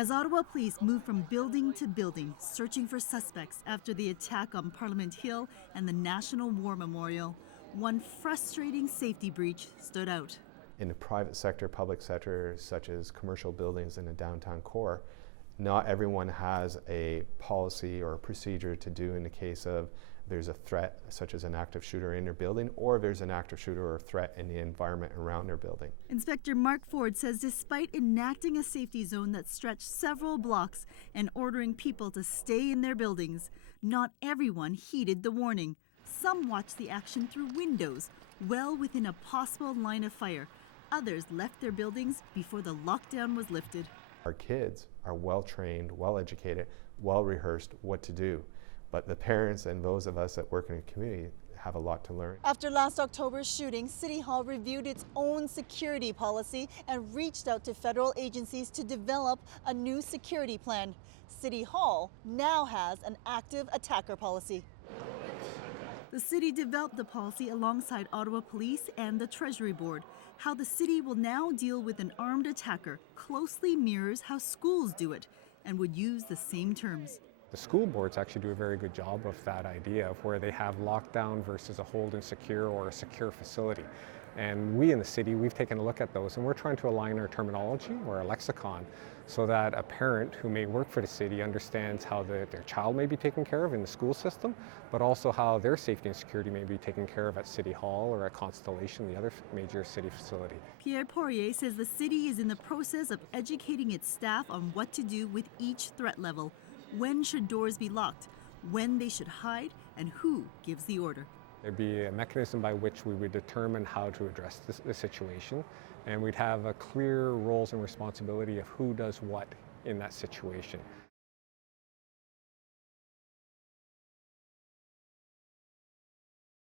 As Ottawa police move from building to building, searching for suspects after the attack on Parliament Hill and the National War Memorial, one frustrating safety breach stood out. In the private sector, public sector, such as commercial buildings in the downtown core, not everyone has a policy or a procedure to do in the case of there's a threat, such as an active shooter in their building, or there's an active shooter or threat in the environment around their building. Inspector Mark Ford says despite enacting a safety zone that stretched several blocks and ordering people to stay in their buildings, not everyone heeded the warning. Some watched the action through windows, well within a possible line of fire. Others left their buildings before the lockdown was lifted. Our kids are well trained, well educated, well rehearsed what to do. But the parents and those of us that work in the community have a lot to learn. After last October's shooting, City Hall reviewed its own security policy and reached out to federal agencies to develop a new security plan. City Hall now has an active attacker policy. The city developed the policy alongside Ottawa Police and the Treasury Board. How the city will now deal with an armed attacker closely mirrors how schools do it and would use the same terms. The school boards actually do a very good job of that idea of where they have lockdown versus a hold and secure or a secure facility. And we in the city, we've taken a look at those and we're trying to align our terminology or our lexicon so that a parent who may work for the city understands how their child may be taken care of in the school system, but also how their safety and security may be taken care of at City Hall or at Constellation, the other major city facility. Pierre Poirier says the city is in the process of educating its staff on what to do with each threat level. When should doors be locked, when they should hide, and who gives the order. There'd be a mechanism by which we would determine how to address the situation, and we'd have a clear roles and responsibility of who does what in that situation.